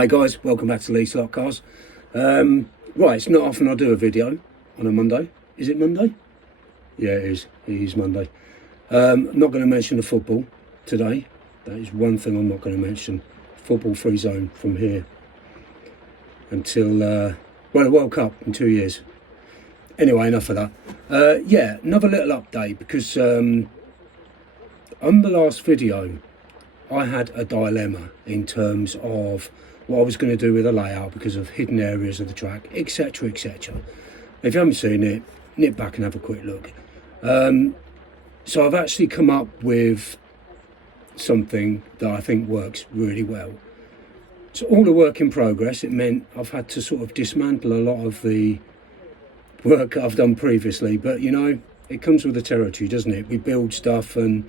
Hey guys, welcome back to Lee's Slotcars. Right, it's not often I do a video on a Monday. Is it Monday? Yeah, it is. It is Monday. I'm not going to mention the football today. That is one thing I'm not going to mention. Football free zone from here until, the World Cup in 2 years. Anyway, enough of that. Yeah, another little update because on the last video, I had a dilemma in terms of what I was going to do with the layout because of hidden areas of the track, etc, etc. If you haven't seen it, nip back and have a quick look. So I've actually come up with something that I think works really well. It's all a work in progress. It meant I've had to sort of dismantle a lot of the work I've done previously, but you know, it comes with the territory, doesn't it? We build stuff and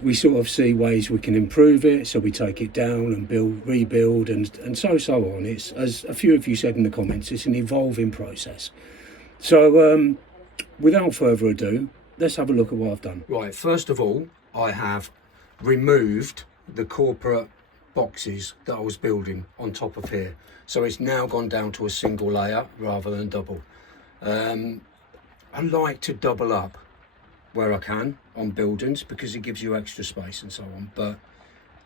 we sort of see ways we can improve it, so we take it down and rebuild and so on. It's, as a few of you said in the comments, it's an evolving process. So without further ado, let's have a look at what I've done. Right, first of all, I have removed the corporate boxes that I was building on top of here. So it's now gone down to a single layer rather than double. I like to double up where I can on buildings because it gives you extra space and so on, but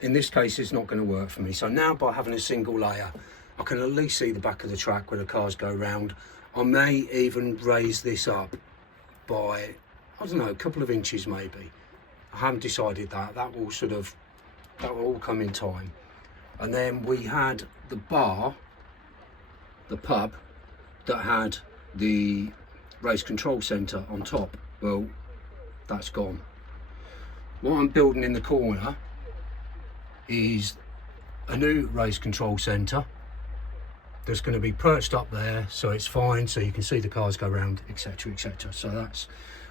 in this case it's not going to work for me. So now by having a single layer, I can at least see the back of the track where the cars go round. I may even raise this up by, I don't know, a couple of inches maybe. I haven't decided that. That will all come in time. And then we had the bar, the pub that had the race control centre on top. Well, that's gone. What I'm building in the corner is a new race control centre that's going to be perched up there, so it's fine, so you can see the cars go around, etc, etc. So that's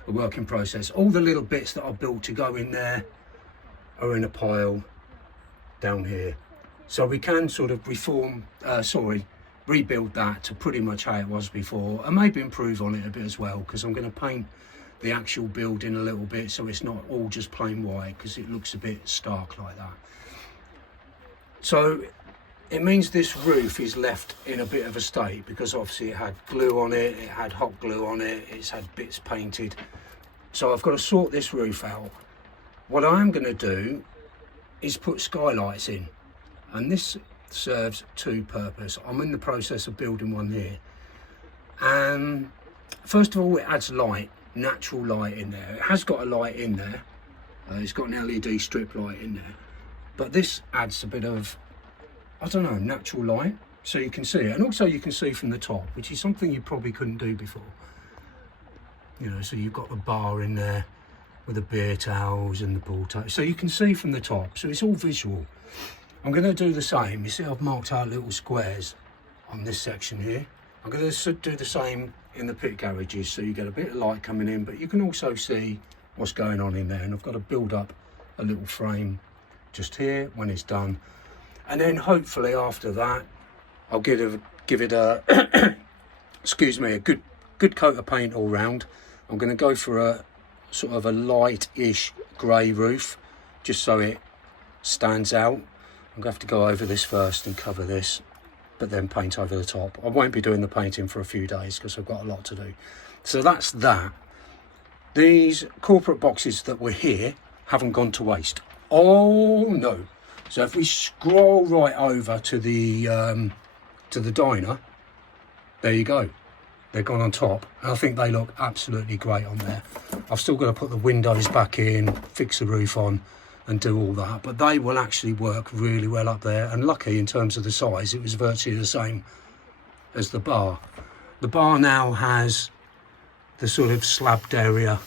a work in process. All the little bits that I built to go in there are in a pile down here, so we can sort of rebuild that to pretty much how it was before, and maybe improve on it a bit as well, because I'm going to paint the actual building a little bit so it's not all just plain white, because it looks a bit stark like that. So it means this roof is left in a bit of a state because obviously it had glue on it, it had hot glue on it, it's had bits painted. So I've got to sort this roof out. What I am going to do is put skylights in, and this serves two purposes. I'm in the process of building one here, and first of all it adds light, natural light in there. It has got a light in there, it's got an LED strip light in there, but this adds a bit of, I don't know, natural light so you can see it, and also you can see from the top, which is something you probably couldn't do before. You know, so you've got the bar in there with the beer towels and the ball towels, so you can see from the top, so it's all visual. I'm going to do the same. You see I've marked out little squares on this section here. I'm going to do the same in the pit garages, so you get a bit of light coming in, but you can also see what's going on in there. And I've got to build up a little frame just here when it's done, and then hopefully after that I'll give it a excuse me, a good coat of paint all round. I'm going to go for a sort of a light-ish grey roof just so it stands out. I'm going to have to go over this first and cover this, but then paint over the top. I won't be doing the painting for a few days because I've got a lot to do. So that's that. These corporate boxes that were here haven't gone to waste. Oh no. So if we scroll right over to the diner, there you go. They're gone on top. I think they look absolutely great on there. I've still got to put the windows back in, fix the roof on and do all that, but they will actually work really well up there. And lucky in terms of the size, it was virtually the same as the bar. The bar now has the sort of slabbed area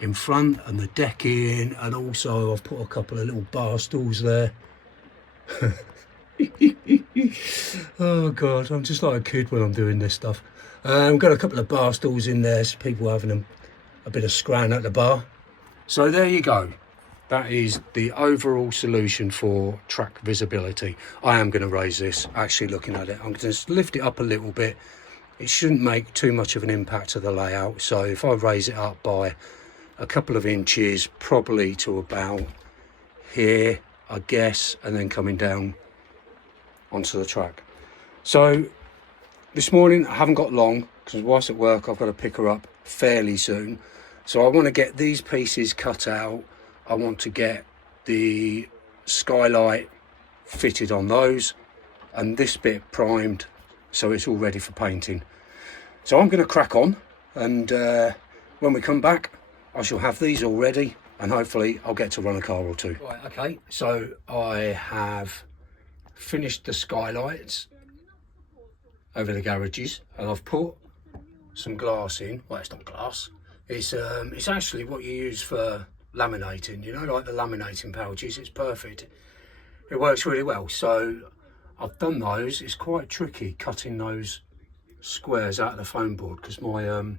in front and the decking, and also I've put a couple of little bar stools there. Oh god, I'm just like a kid when I'm doing this stuff. I've got a couple of bar stools in there so people having a bit of scran at the bar. So there you go. That is the overall solution for track visibility. I am going to raise this, actually looking at it. I'm going to just lift it up a little bit. It shouldn't make too much of an impact to the layout. So if I raise it up by a couple of inches, probably to about here, I guess, and then coming down onto the track. So this morning I haven't got long, because whilst at work I've got to pick her up fairly soon. So I want to get these pieces cut out. I want to get the skylight fitted on those, and this bit primed so it's all ready for painting. So I'm going to crack on, and when we come back I shall have these all ready, and hopefully I'll get to run a car or two. Right, okay, so I have finished the skylights over the garages, and I've put some glass in. Well, it's not glass, it's actually what you use for laminating, you know, like the laminating pouches. It's perfect, it works really well. So I've done those. It's quite tricky cutting those squares out of the foam board, because my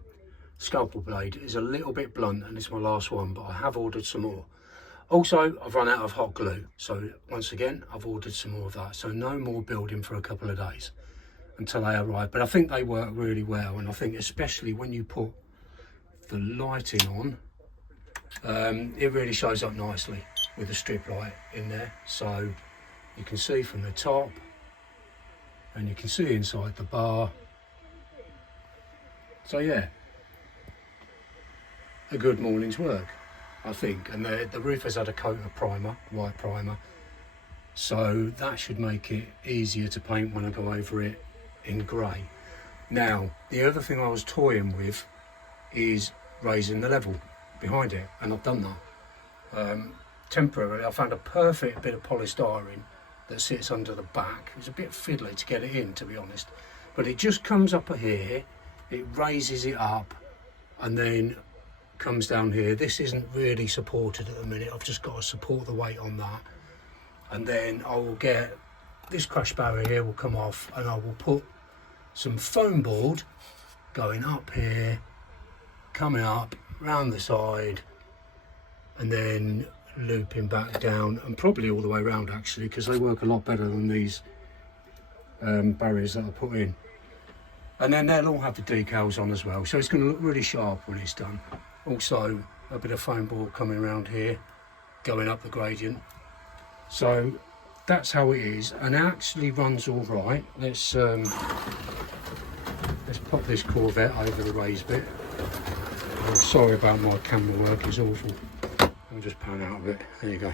scalpel blade is a little bit blunt, and it's my last one, but I have ordered some more. Also, I've run out of hot glue, so once again I've ordered some more of that. So no more building for a couple of days until they arrive, but I think they work really well, and I think especially when you put the lighting on, it really shows up nicely with the strip light in there. So you can see from the top, and you can see inside the bar. So yeah, a good morning's work, I think. And the roof has had a coat of primer, white primer, so that should make it easier to paint when I go over it in grey. Now, the other thing I was toying with is raising the level behind it, and I've done that. Temporarily, I found a perfect bit of polystyrene that sits under the back. It's a bit fiddly to get it in, to be honest, but it just comes up here, it raises it up, and then comes down here. This isn't really supported at the minute. I've just got to support the weight on that, and then I will get this crash barrier here will come off, and I will put some foam board going up here, coming up round the side, and then looping back down, and probably all the way around actually, because they work a lot better than these barriers that I put in. And then they'll all have the decals on as well, so it's going to look really sharp when it's done. Also a bit of foam board coming around here, going up the gradient. So that's how it is, and it actually runs all right. Let's pop this Corvette over the raised bit. I'm sorry about my camera work, it's awful. I'll just pan out a bit. There you go.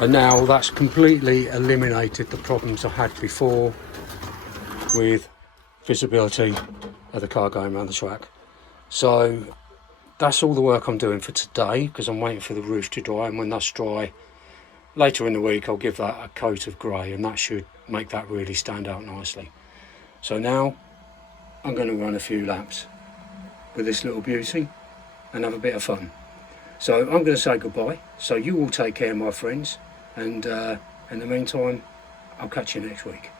And now that's completely eliminated the problems I had before with visibility of the car going around the track. So that's all the work I'm doing for today, because I'm waiting for the roof to dry, and when that's dry later in the week I'll give that a coat of grey, and that should make that really stand out nicely. So now I'm going to run a few laps with this little beauty and have a bit of fun. So I'm going to say goodbye, so you all take care, my friends, and in the meantime I'll catch you next week.